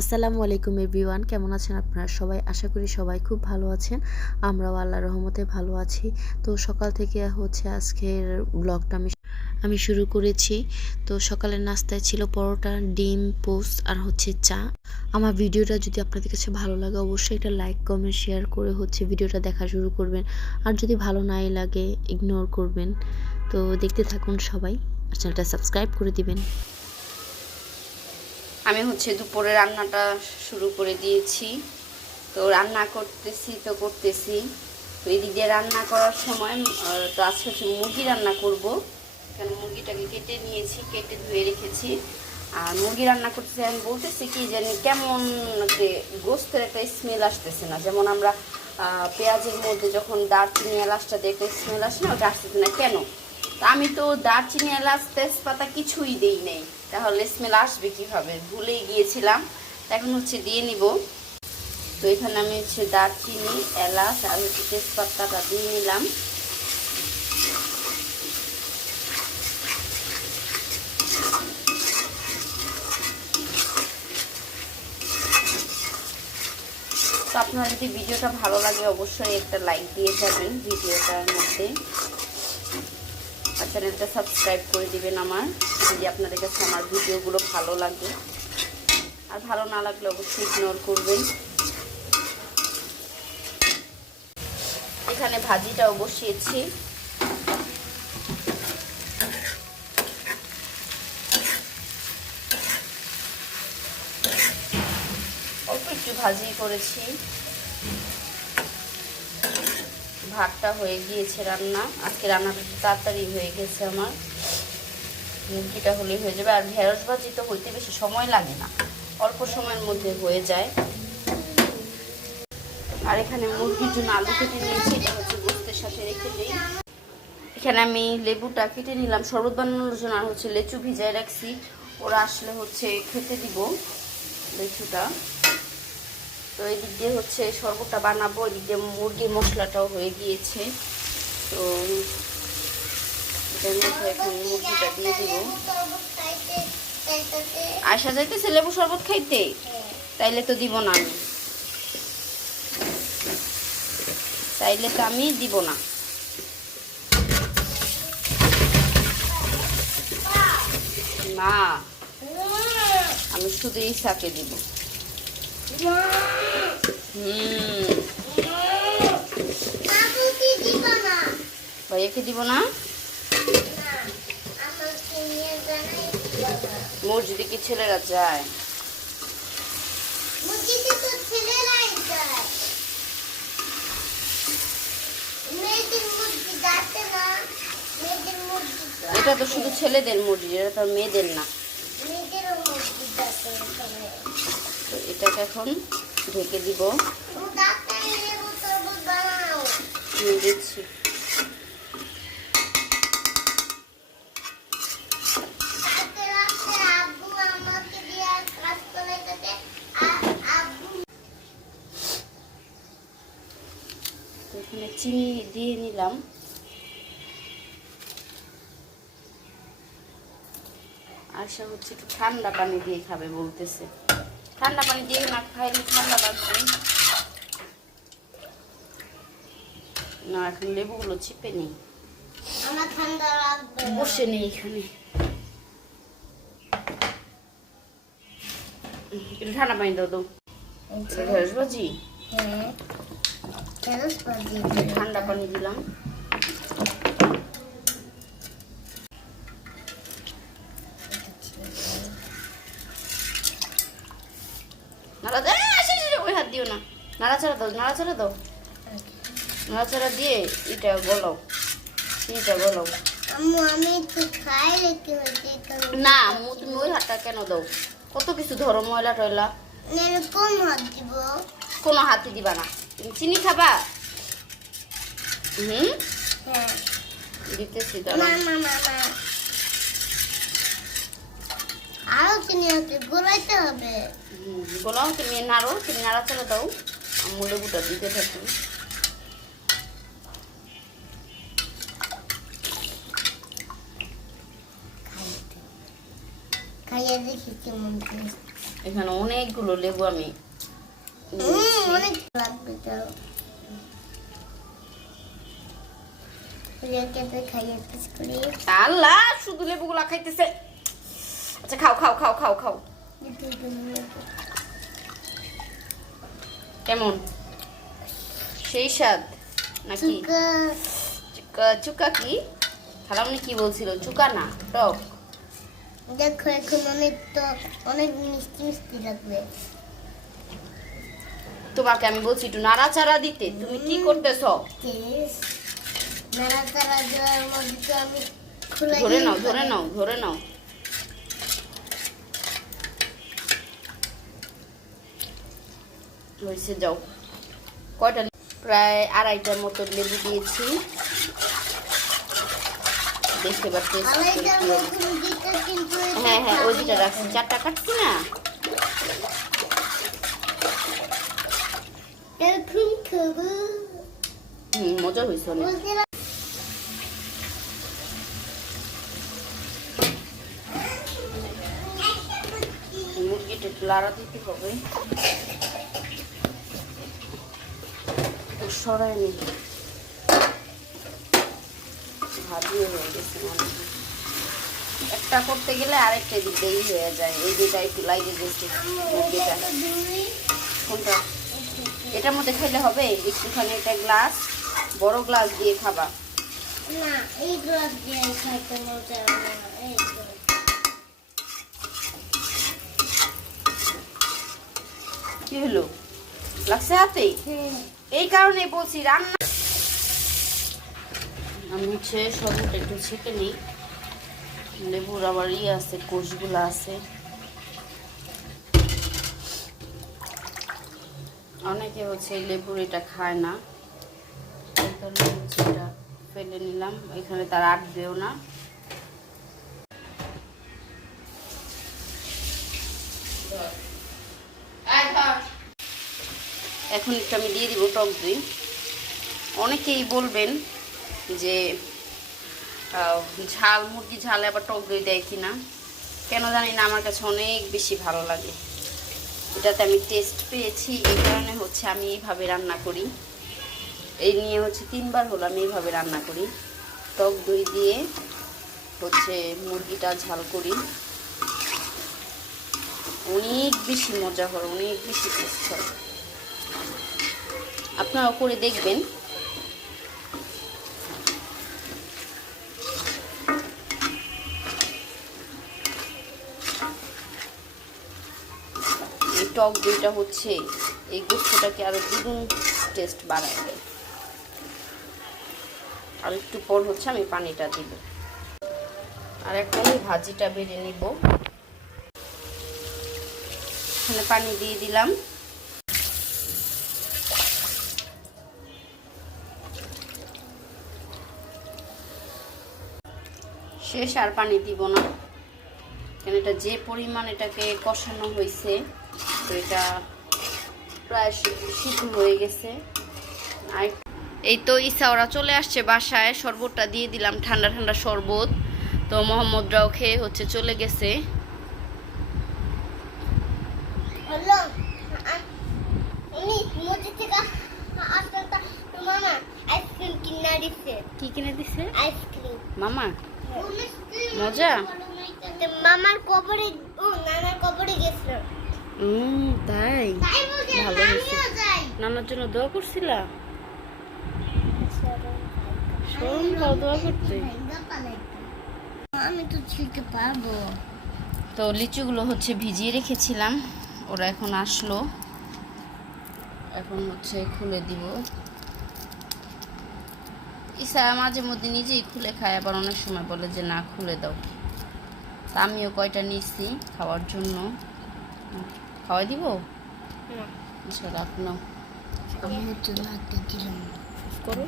আসসালামু আলাইকুম এভরিওয়ান, কেমন আছেন আপনারা সবাই? আশা করি সবাই খুব ভালো আছেন। আমরাও আল্লাহর রহমতে ভালো আছি। তো সকাল থেকে আজকের ব্লগটা আমি শুরু করেছি। তো সকালের নাস্তায় ছিল পরোটা, ডিম, পোস্ট আর চা। আমার ভিডিওটা যদি আপনাদের কাছে ভালো লাগে অবশ্যই এটা লাইক, কমেন্ট, শেয়ার করে ভিডিওটা দেখা শুরু করবেন। আর যদি ভালো নাই লাগে ইগনোর করবেন। তো দেখতে থাকুন সবাই, আর চ্যানেলটা সাবস্ক্রাইব করে দিবেন। আমি দুপুরে রান্নাটা শুরু করে দিয়েছি। তো রান্না করতেছি তো এদিক দিয়ে রান্না করার সময় তো আজকে মুরগি রান্না করব। এখানে মুরগিটাকে কেটে নিয়েছি, কেটে ধুয়ে রেখেছি। আর মুরগি রান্না করতেছি, আমি বলতেছি কি জানি কেমন গোস্তের একটা স্মেল আসতেছে না। যেমন আমরা পেঁয়াজের মধ্যে যখন দারচিনি এলাচটা দিয়ে একটা স্মেল আসে না, ওটা আসতেছে না কেন? তা আমি তো দারচিনি এলাচ তেজপাতা কিছুই দেই নেই, তাহলে স্মেল আসবে কীভাবে? ভুলেই গিয়েছিলাম। এখন দিয়ে নিব। তো এখানে আমি দারচিনি, এলাচ আর তেজপাতাটা দিয়ে নিলাম। তো আপনার যদি ভিডিওটা ভালো লাগে অবশ্যই একটা লাইক দিয়ে যাবেন ভিডিওটার মধ্যে, আর চ্যানেলটা সাবস্ক্রাইব করে দিবেন আমার, যদি আপনাদের কাছে আমার ভিডিওগুলো ভালো লাগে। আর ভালো না লাগলে অবশ্যই ইগনোর করবেন। এখানে ভাজিটাও বসিয়েছি। অল্প একটু ভাজি করেছি। ভাতটা হয়ে গিয়েছে রান্না। আজকে রান্নাটা তাড়াতাড়ি হয়ে গেছে আমার। মুরগিটা হলেই হয়ে যাবে। আর ঢেঁড়স ভাজি তো হইতে বেশি সময় লাগে না, অল্প সময়ের মধ্যে হয়ে যায়। আর এখানে মুরগির জন্য আলু কেটে নিয়েছি, এটা গোস্তের সাথে রেখে দিই। এখানে আমি লেবুটা কেটে নিলাম শরবত বানানোর জন্য। আর লেচু ভিজায় রাখছি, ওরা আসলে খেতে দিব লেচুটা। তো এই দিক দিয়ে শরবতটা বানাবো, এদিক দিয়ে মুরগির মশলাটাও হয়ে গিয়েছে। তো এটার মধ্যে এখন মুরগিটা দিয়ে দিব। আয়সা যাইতেছে লেবু শরবত খাইতে, তাইলে তো দিব না আমি, তাইলে তো আমি দিব না। না, আমি শুধু ঈশাকে দিব। ভাইয়াকে দিব না। মসজিদে কি ছেলেরা যায়? এটা তো শুধু ছেলেদের মসজিদ, এটা তো মেয়েদের না। তো এটাকে এখন ঢেকে দিব। দিচ্ছি। এখানে চিনি দিয়ে নিলাম। আশা একটু ঠান্ডা পানি দিয়ে খাবে বলতেছে। ঠান্ডা পানি দিয়ে না খাইলে ঠান্ডা লাগবে না। এখন লেবুগুলো চিপে নেই, বসে নেই এখানে। একটু ঠান্ডা পানি দাও। ঢেঁড়স ভাজি, ঠান্ডা পানি দিলাম। ওই হাত দিও না, নাড়াচাড়া দাও, নাড়াচাড়া দাও, নাড়াচাড়া দিয়ে এটা গলাও, চিনিটা গলাও। না তুমি ওই হাতটা কেন দাও? কত কিছু ধরো, ময়লা টয়লা। কোনো হাতে দিবা না। তুমি চিনি খাবা? দিতেছি, আরো চিনি আছে, গোলাইতে হবে। গোলাও, তুমি নাড়ো, তুমি নাড়াচাড়া দাও, আমি লেবুটা দিতে থাকি। খাইয়ে দেখি কেমন টেস্ট। এখানে অনেকগুলো লেবু আমি নিয়েছি। অনেক লাগবে তো রিয়াকে খাইয়ে পিস করে আল্লাহ শুধু লেবুগুলা খাইতেছে। আচ্ছা খাও খাও খাও খাও খাও। কেমন সেই স্বাদ নাকি? চুকা চুকা কি খালামনি কি বলছিল? চুকা না টক। দেখো এখন অনেক তো অনেক মিষ্টি মিষ্টি লাগবে। তোমাকে আমি বলছি একটু নাড়াচাড়া দিতে, তুমি কি করতেছ? নাড়াচাড়া দেওয়ার মধ্যে তো আমি খুলে ধরে নাও ধরে নাও ধরে নাও। হয়েছে যাও। কয়টা? প্রায় 2.5টার মতো লেবু দিয়েছি। দেখতে পাচ্ছি। আলাইটার মতন দিতে কিন্তু হ্যাঁ হ্যাঁ ওই দুটা রাখছি, 4টা কাটছি না। এখন খাবো। মজা হয়েছে অনেক। মুরগিটা একটু লাড়া দিতে হবে। সরাই নি, ভাবিয়ে হয়ে গেছে মনে হয়। একটা করতে গেলে আরেকটা দিক দেরি হয়ে যায়। এই যেটা একটু লাইটে গেছে মুরগিটা। কোনটা? এটার মধ্যে খাইলে হবে? একটুখানি একটা গ্লাস, বড় গ্লাস দিয়ে খাবা। না এই গ্লাস দিয়ে খাইতে মজা না। এই কি হলো? লাগছে হাতে? এই কারণে বলছি রান্না। আমি হচ্ছে সবটা একটু ছেঁকে নিই। লেবুর আবার আছে, কোষগুলো আছে। অনেকে হচ্ছে এই লেবুর এটা খায় না, এই কারণে হচ্ছে এটা ফেলে নিলাম। এখানে তার আটবেও না। এখন একটু আমি দিয়ে দিব টক দই। অনেকেই বলবেন যে ঝাল মুরগি ঝালে আবার টক দই দেয় কিনা, কেন জানি না, আমার কাছে অনেক বেশি ভালো লাগে। এটাতে আমি টেস্ট পেয়েছি, এই কারণে হচ্ছে আমি এইভাবে রান্না করি। এই নিয়ে হচ্ছে 3বার হলো আমি এইভাবে রান্না করি। টক দই দিয়ে হচ্ছে মুরগিটা ঝাল করি। অনেক বেশি মজা হয়, অনেক বেশি টেস্ট হয়। আপনারাও করে দেখবেন। এই টক দইটা হচ্ছে এই গোস্তটাকে আরো দ্বিগুণ টেস্ট বাড়ায় দেয়। আর একটু পর হচ্ছে আমি পানিটা দিব। আর একটা আমি ভাজিটা বেড়ে নিব। এখানে পানি দিয়ে দিলাম। শেষ, আর পানি দিব না, কেন এটা যে পরিমাণ এটাকে কষানো হয়েছে, তো এটা প্রায় সিদ্ধ হয়ে গেছে। আর এই তো ইসা ওরা চলে আসছে বাসায়। শরবতটা দিয়ে দিলাম, ঠান্ডা ঠান্ডা শরবত। তো মোহাম্মদরাও খেয়ে হচ্ছে চলে গেছে। হলো উনি মজি থেকে আসতে তো মামা আইসক্রিম কিনে দিছে। কি কিনে দিছে? আইসক্রিম মামা। মজা? মামার কবরে ও নানার কবরে গেছিল। তাই ভালো হয়েছে। নানার জন্য দোয়া করছিলা? শরম পাও দোয়া করতে? আমি তো ছিলতে পারবো। তো লিচুগুলো হচ্ছে ভিজিয়ে রেখেছিলাম, ওরা এখন আসলো। এখন হচ্ছে খুলে দিব। ইসা মাঝে মধ্যে নিজেই খুলে খায়, আবার অনেক সময় বলে যে না খুলে দাও। তা আমিও কয়টা নিচ্ছি খাওয়ার জন্য। খাওয়াই দিব? আচ্ছা রাখ নাও। আমি তো হাতে দিলাম করো।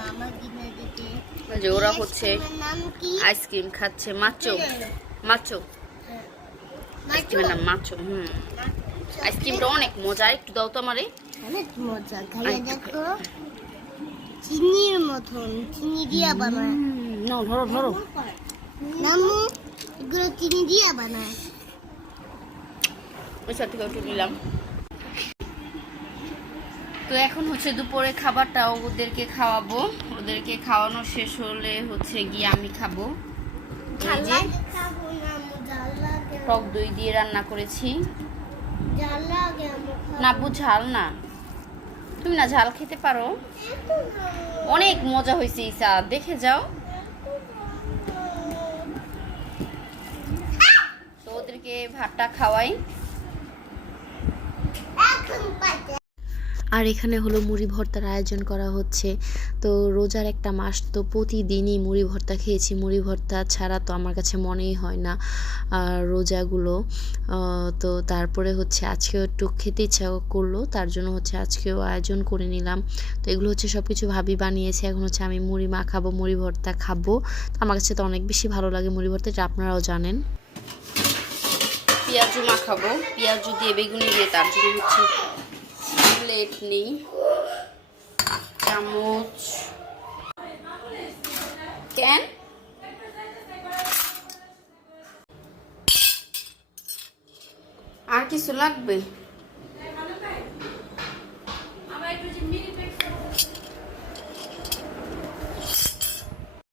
মামা কিনে দিতে। যে ওরা হচ্ছে নাম কি? আইসক্রিম খাচ্ছে। মাচো মাচো আইসক্রিমের নাম মাচো। আইসক্রিমটা অনেক মজা, একটু দাও তো আমারে। অনেক মজা, খাইয়ে দেখো। চিনির মতন, চিনি দিয়া বানায়। নাও ধরো ধরো। নামু এগুলো চিনি দিয়া বানায়। ওই সাথে একটু নিলাম। তো এখন হচ্ছে দুপুরে খাবারটা ওদেরকে খাওয়াবো, ওদেরকে খাওয়ানো শেষ হলে হচ্ছে গিয়ে আমি খাবো। এই যে টক দই দিয়ে রান্না করেছি। না আব্বু ঝাল না, তুমি না ঝাল খেতে পারো। অনেক মজা হয়েছে ইসা, দেখে যাও। তো ওদেরকে ভাতটা খাওয়াই। আর এখানে হলো মুড়ি ভর্তার আয়োজন করা হচ্ছে। তো রোজার একটা মাস, তো প্রতিদিনই মুড়ি ভর্তা খেয়েছি। মুড়ি ভর্তা ছাড়া তো আমার কাছে মনেই হয় না রোজাগুলো। তো তারপরে হচ্ছে আজকেও একটু খেতে ইচ্ছা করলো, তার জন্য হচ্ছে আজকেও আয়োজন করে নিলাম। তো এগুলো হচ্ছে সব কিছু ভাবি বানিয়েছে। এখন হচ্ছে আমি মুড়ি মাখাবো, মুড়ি ভর্তা খাবো। তো আমার কাছে তো অনেক বেশি ভালো লাগে মুড়ি ভর্তা, এটা আপনারাও জানেন। পেঁয়াজু মাখাবো, পেঁয়াজু দিয়ে বেগুনি দিয়ে, তার জন্য হচ্ছে প্লেট নেই, চামচ। কেন আর কিছু লাগবে?